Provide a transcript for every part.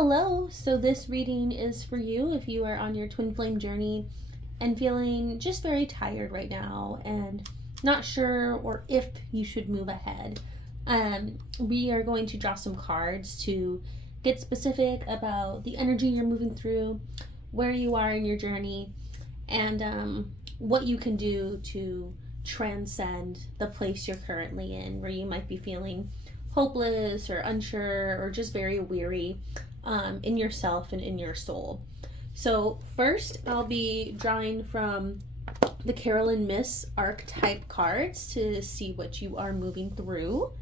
Hello, so this reading is for you if you are on your twin flame journey and feeling just very tired right now and not sure or if you should move ahead. We are going to draw some cards to get specific about the energy you're moving through, where you are in your journey, and what you can do to transcend the place you're currently in, where you might be feeling hopeless or unsure or just very weary in yourself and in your soul. So first, I'll be drawing from the Carolyn Miss archetype cards to see what you are moving through.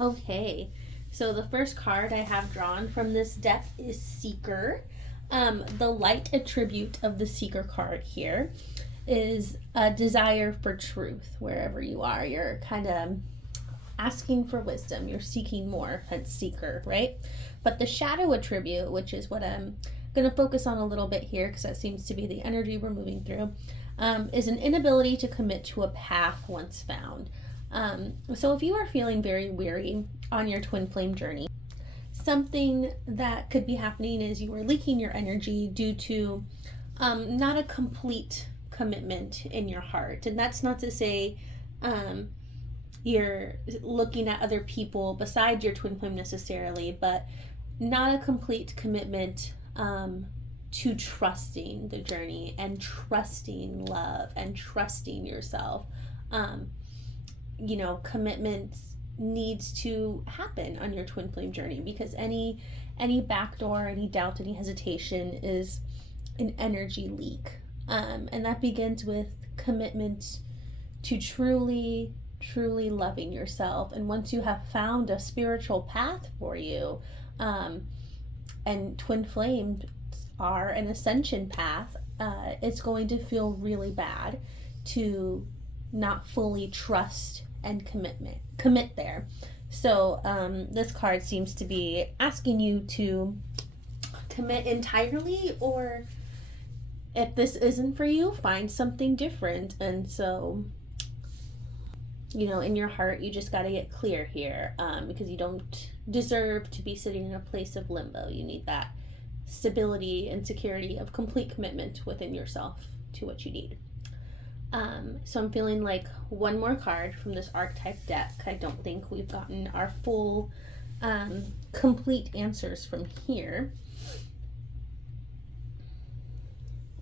Okay, so the first card I have drawn from this deck is Seeker. The light attribute of the Seeker card here is a desire for truth. Wherever you are, you're kind of asking for wisdom, you're seeking more. That's Seeker, right? But the shadow attribute, which is what I'm going to focus on a little bit here because that seems to be the energy we're moving through, is an inability to commit to a path once found. So if you are feeling very weary on your twin flame journey, something that could be happening is you are leaking your energy due to not a complete commitment in your heart. And that's not to say you're looking at other people besides your twin flame necessarily, but not a complete commitment to trusting the journey and trusting love and trusting yourself. Commitment needs to happen on your twin flame journey because any backdoor, any doubt, any hesitation is an energy leak. And that begins with commitment to truly loving yourself. And once you have found a spiritual path for you, and twin flames are an ascension path, it's going to feel really bad to not fully trust and commit there. So this card seems to be asking you to commit entirely, or if this isn't for you, find something different. And so in your heart, you just got to get clear here, because you don't deserve to be sitting in a place of limbo. You need that stability and security of complete commitment within yourself to what you need. So I'm feeling like one more card from this archetype deck. I don't think we've gotten our full, complete answers from here.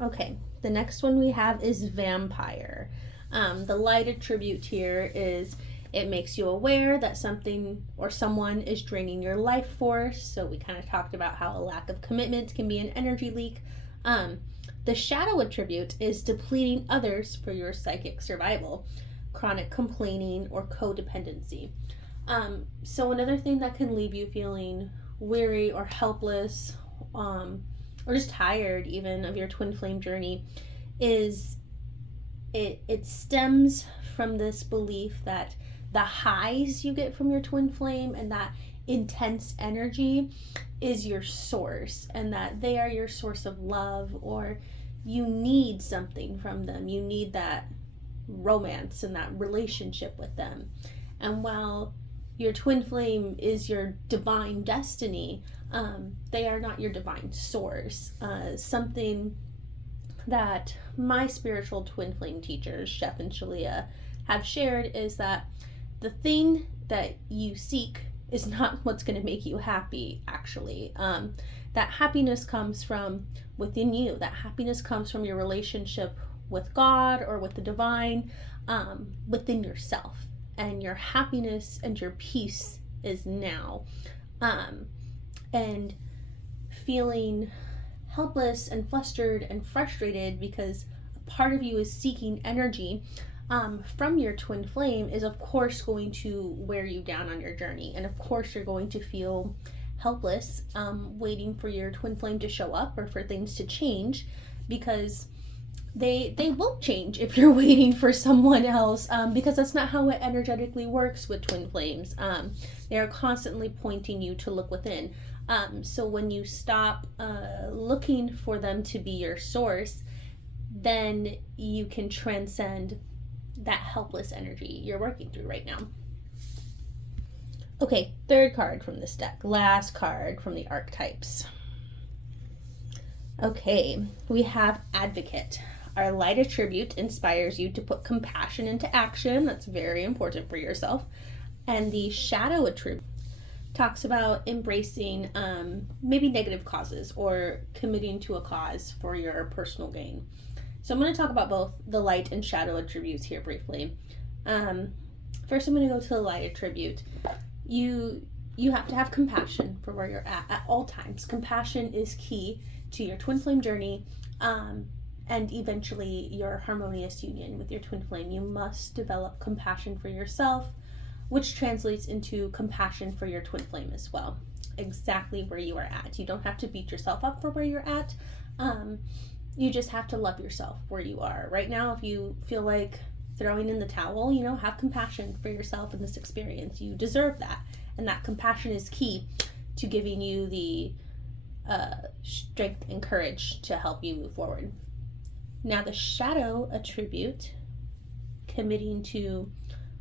Okay, the next one we have is Vampire. The light attribute here is it makes you aware that something or someone is draining your life force. So we kind of talked about how a lack of commitment can be an energy leak. The shadow attribute is depleting others for your psychic survival, chronic complaining, or codependency. So another thing that can leave you feeling weary or helpless, or just tired even of your twin flame journey is it stems from this belief that the highs you get from your twin flame and that intense energy is your source, and that they are your source of love, or you need something from them. You need that romance and that relationship with them. And while your twin flame is your divine destiny, they are not your divine source. Something that my spiritual twin flame teachers, Chef and Shalia, have shared is that the thing that you seek is not what's going to make you happy, actually. That happiness comes from within you. That happiness comes from your relationship with God or with the divine, within yourself. And your happiness and your peace is now. And feeling helpless and flustered and frustrated because a part of you is seeking energy from your twin flame is of course going to wear you down on your journey. And of course you're going to feel helpless, waiting for your twin flame to show up or for things to change, because they won't change if you're waiting for someone else, because that's not how it energetically works with twin flames. They are constantly pointing you to look within. So when you stop looking for them to be your source, then you can transcend that helpless energy you're working through right now. Okay, third card from this deck, last card from the archetypes. Okay, we have Advocate. Our light attribute inspires you to put compassion into action. That's very important for yourself. And the shadow attribute talks about embracing maybe negative causes or committing to a cause for your personal gain. So I'm going to talk about both the light and shadow attributes here briefly. First, I'm going to go to the light attribute. You have to have compassion for where you're at all times. Compassion is key to your twin flame journey, and eventually your harmonious union with your twin flame. You must develop compassion for yourself, which translates into compassion for your twin flame as well. Exactly where you are at. You don't have to beat yourself up for where you're at. You just have to love yourself where you are. Right now, if you feel like throwing in the towel, have compassion for yourself in this experience. You deserve that. And that compassion is key to giving you the strength and courage to help you move forward. Now, the shadow attribute, committing to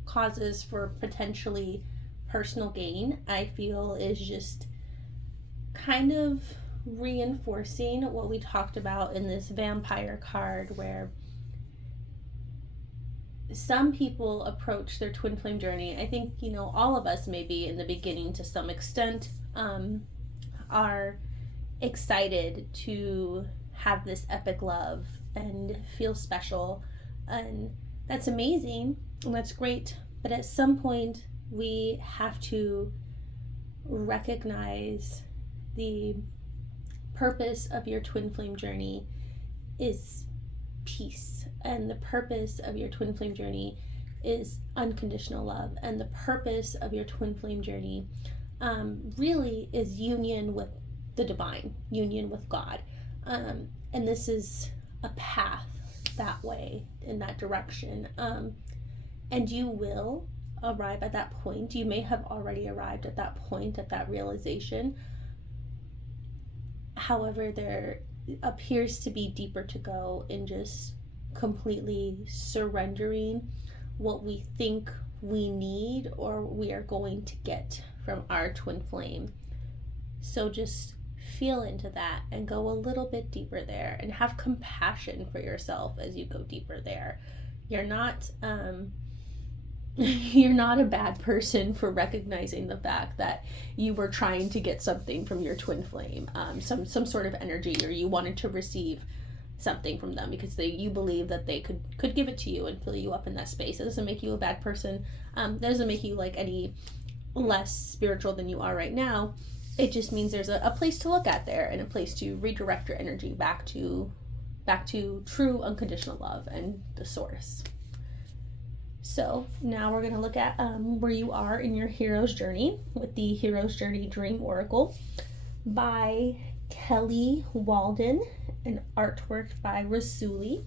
causes for potentially personal gain, I feel is just kind of reinforcing what we talked about in this vampire card, where some people approach their twin flame journey. I think, all of us maybe in the beginning to some extent are excited to have this epic love and feel special, and that's amazing and that's great, but at some point we have to recognize the purpose of your twin flame journey is peace, and the purpose of your twin flame journey is unconditional love, and the purpose of your twin flame journey really is union with the divine, union with God, and this is a path that way, in that direction, and you will arrive at that point. You may have already arrived at that point, at that realization. However, there appears to be deeper to go in just completely surrendering what we think we need or we are going to get from our twin flame. So just feel into that and go a little bit deeper there, and have compassion for yourself as you go deeper there. You're not you're not a bad person for recognizing the fact that you were trying to get something from your twin flame, some sort of energy, or you wanted to receive something from them because you believe that they could give it to you and fill you up in that space. It doesn't make you a bad person. That doesn't make you like any less spiritual than you are right now. It just means there's a place to look at there, and a place to redirect your energy back to true unconditional love and the source. So now we're going to look at where you are in your hero's journey with the Hero's Journey Dream Oracle by Kelly Walden, and artwork by Rasuli.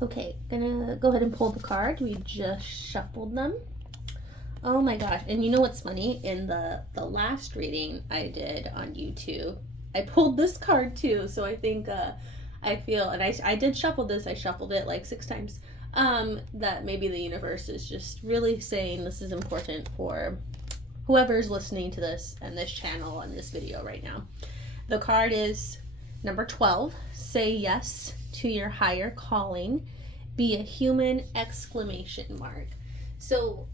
Okay, gonna go ahead and pull the card. We just shuffled them. Oh my gosh, and you know what's funny? In the last reading I did on YouTube, I pulled this card too, so I think I feel, and I did shuffle this, I shuffled it like 6 times, that maybe the universe is just really saying this is important for whoever's listening to this and this channel and this video right now. The card is number 12, say yes to your higher calling, be a human, exclamation mark. So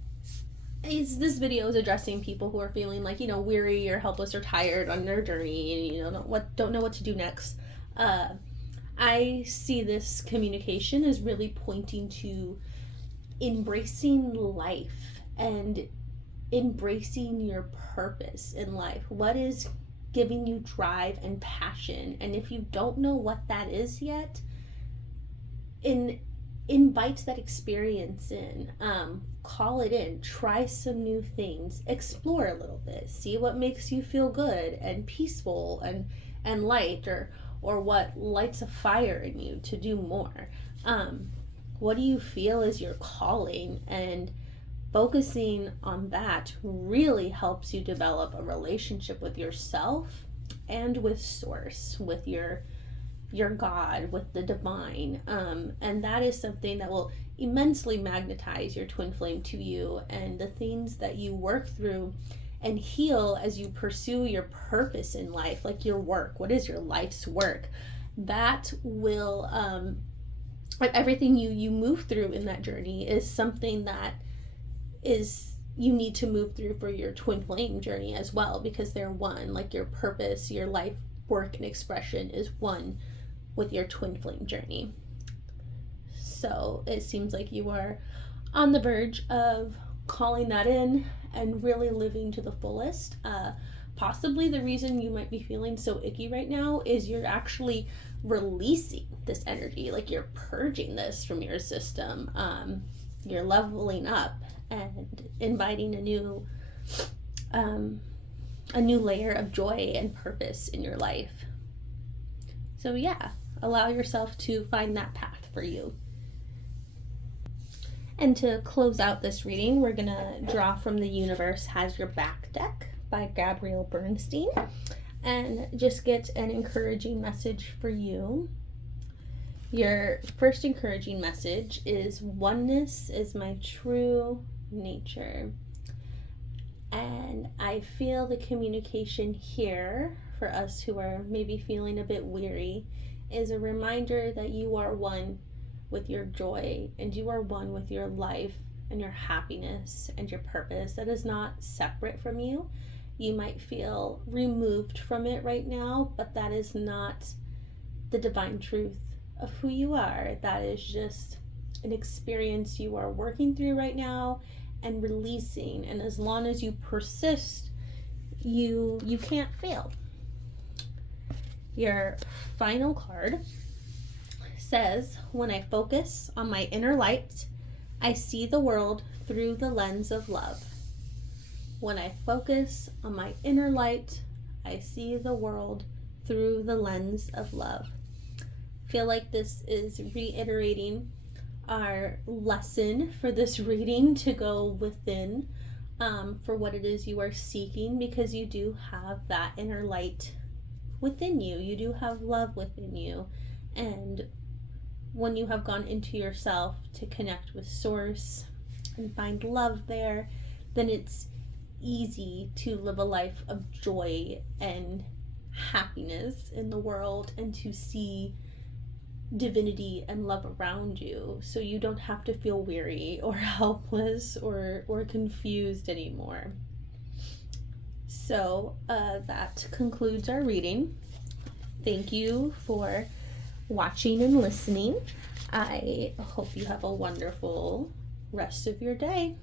this video is addressing people who are feeling like, weary or helpless or tired on their journey and, don't know what to do next. I see this communication as really pointing to embracing life and embracing your purpose in life. What is giving you drive and passion? And if you don't know what that is yet, invite that experience in. Call it in. Try some new things. Explore a little bit. See what makes you feel good and peaceful and light, or what lights a fire in you to do more. What do you feel is your calling? And focusing on that really helps you develop a relationship with yourself and with source, with your God, with the divine. And that is something that will immensely magnetize your twin flame to you, and the things that you work through and heal as you pursue your purpose in life, like your work. What is your life's work? That will, everything you move through in that journey is something that is you need to move through for your twin flame journey as well, because they're one. Like your purpose, your life work and expression is one with your twin flame journey. So it seems like you are on the verge of calling that in and really living to the fullest. Possibly the reason you might be feeling so icky right now is you're actually releasing this energy, like you're purging this from your system. You're leveling up and inviting a new layer of joy and purpose in your life. So yeah, allow yourself to find that path for you. And to close out this reading, we're going to draw from The Universe Has Your Back deck by Gabrielle Bernstein, and just get an encouraging message for you. Your first encouraging message is, oneness is my true nature. And I feel the communication here for us who are maybe feeling a bit weary is a reminder that you are one with your joy, and you are one with your life and your happiness and your purpose. That is not separate from you. You might feel removed from it right now, but that is not the divine truth of who you are. That is just an experience you are working through right now and releasing. And as long as you persist, you can't fail. Your final card says, when I focus on my inner light, I see the world through the lens of love. When I focus on my inner light, I see the world through the lens of love. I feel like this is reiterating our lesson for this reading to go within for what it is you are seeking, because you do have that inner light within you. You do have love within you. And when you have gone into yourself to connect with Source and find love there, then it's easy to live a life of joy and happiness in the world, and to see divinity and love around you, so you don't have to feel weary or helpless or confused anymore. So that concludes our reading. Thank you for watching and listening. I hope you have a wonderful rest of your day.